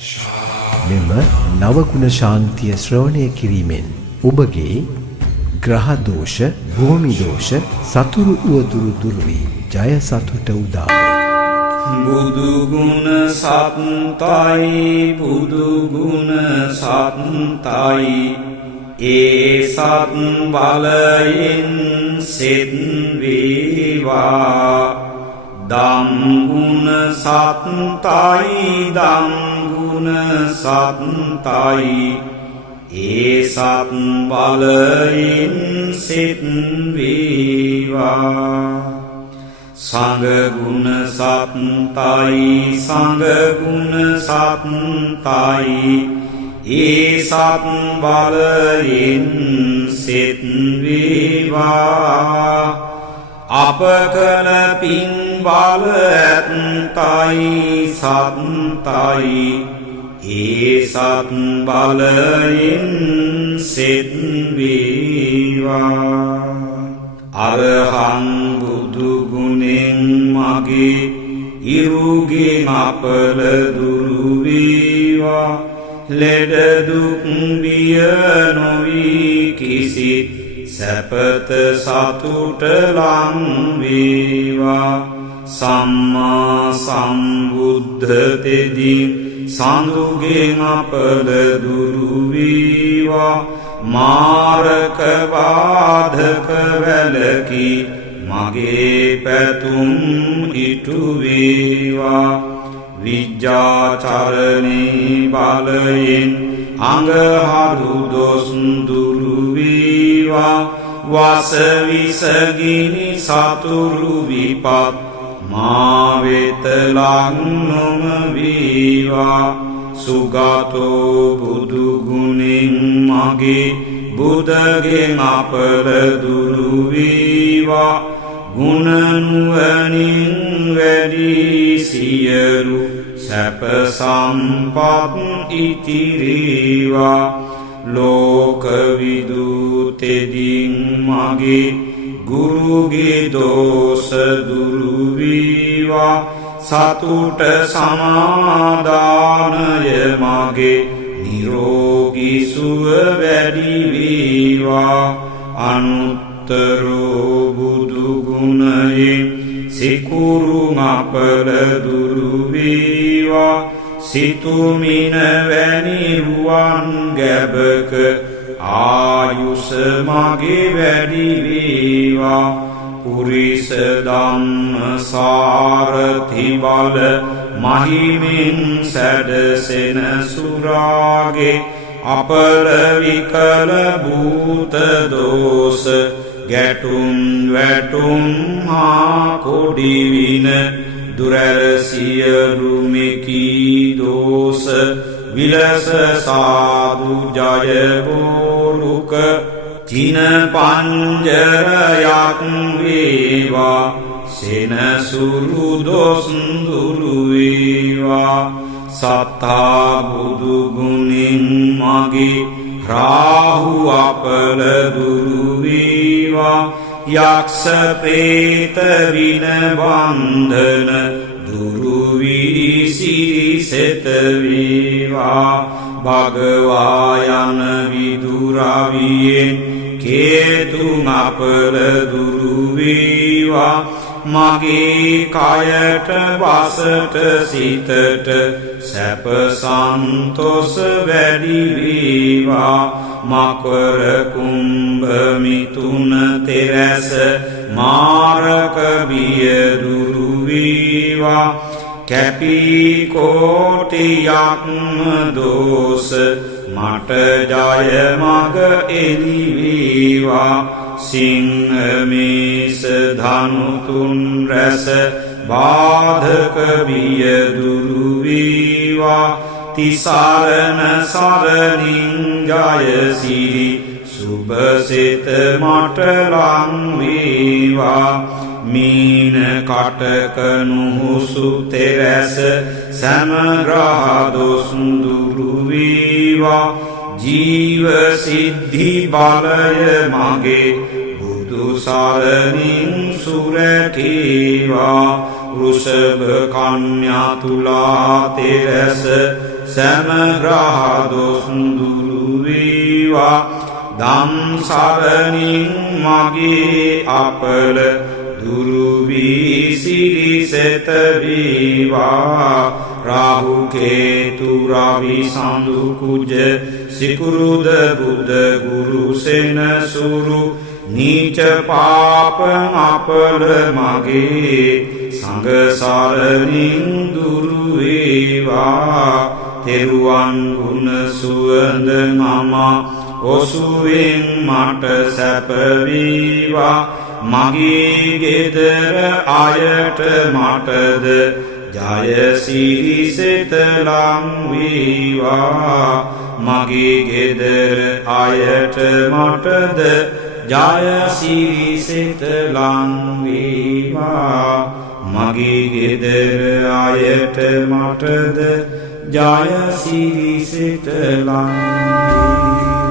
මෙම නවගුණ ශාන්තිය ශ්‍රවණය කිරීමෙන් ඔබගේ ග්‍රහ දෝෂ, භූමි දෝෂ, සතුරු උවදුරු දුරු වී ජය සතුට උදා වේ. බුදු ගුණ සත්‍යයි, බුදු ගුණ සත්‍යයි, ඒ සත් බලයෙන් සෙත් වේවා. දම් ගුණ සත්‍යයි, දම් ගුණ සත්‍යයි, ඒ සත් බලයෙන් සෙත් වේවා. සංඝ ගුණ සත්‍යයි, සංඝ ගුණ සත්‍යයි, ඒ සත් බලයෙන් සෙත් වේවා. අප කළ පින් බල ඇත්තයි සත්‍යයි, ඒ සත් බලයෙන් සෙත් වේවා. අරහං බුදු ගුණෙන් මගේ ඉරුගේ අපල දුරු වේවා. ලෙඩ දුක් බිය නොවී කිසිත් සැපත සතුට ලං වේවා. සම්මා සම්බුද්ධ තෙදින් සඳුගෙන් අපල දුරු වේවා. මාරක බාධක වැළකී මගේ පැතුම් ඉටු වේවා. විජ්ජාචරණේ බලයෙන් අඟහරු දොස් දුරු වේවා. වස විසගිනි සතුරු විපත් මා වෙත ලං නොම වේවා. සුගතෝ බුදු ගුණෙන් මගේ බුදගෙන් අපල දුරු වේවා. ගුණ නුවණින් වැඩි සියලු සැප සම්පත් ඉතිරේවා. ලෝක විදුතෙදින් මගේ ගුරුගේ දෝෂ දුරු වේවා. සතුට සමාදානය මගේ නිරෝගී සුව වැඩි වේවා. අනුත්තරෝ බුදු ගුණයෙන් සිකුරු අපල දුරු වේවා. සිතුමින වැනි රුවන් ගැබක ආයුෂ මගේ වැඩි වේවා. පුරිස ධම්ම සාරථි බල මහිමින් සැඩසෙන සුරාගේ අපල විකල භූත දෝෂ ගැටුම් වැටුම් හා කොඩිවින දුරැර සියලු මෙකී දෝෂ විලස සාදු ජය බෝරුක තින පංජරයක් වේවා. සෙනසුරු දොස් දුරු වේවා. සත්තා බුදු ගුණෙන් මගේ රාහු අපල දුරු වේවා. යක්ෂ ප්‍රේත වින බන්ධන දුරු වී සිරිසෙත වේවා. භගවා යන විදුරවියෙන් කේතුන් අපල දුරු වේවා. මගේ කයට වසට සිතට සැප සන්තොස වැඩි වේවා. මකර කුම්භ මිථුන තෙරැස මාරක බිය දුරු වේවා. කැපී කෝටියක් දෝෂ මට ජය මග එළි වේවා. සිංහ මේස ධනු තුන් රැස බාධක බිය දුරු වේවා. තිසරණ සරණින් ජය සිරි සුභසිත මට ලං වේවා. මීන කටක නුහුසු තෙරැස සෑම ග්‍රහ දොස් දුරු වේවා. ජීව සිද්ධි බලය මගේ බුදු සරණින් සුරකේවා. වෘෂභ කන්‍යා තුලා තෙරස සෑම ග්‍රහ දොස් දුරු වේවා දම් සරණින් මගේ අපල දුරු වී සිරිසෙත වේවා රාහු කේතු රවි සඳු කුජ සිකුරුද බුද ගුරු සෙනසුරු නීච පාප අපල මගේ සංඝ සරණින් දුරු වේවා තෙරුවන් ගුණ සුවඳ මම ඔසුවෙන් මට සැප වේවා මගේ ගෙදර අයට මටද ජය සිරිසෙත ලං වේවා මගේ ගෙදර අයට මටද ජය සිරිසෙත ලං වේවා මගේ ගෙදර අයට මටද ජය සිරිසෙත ලං වේවා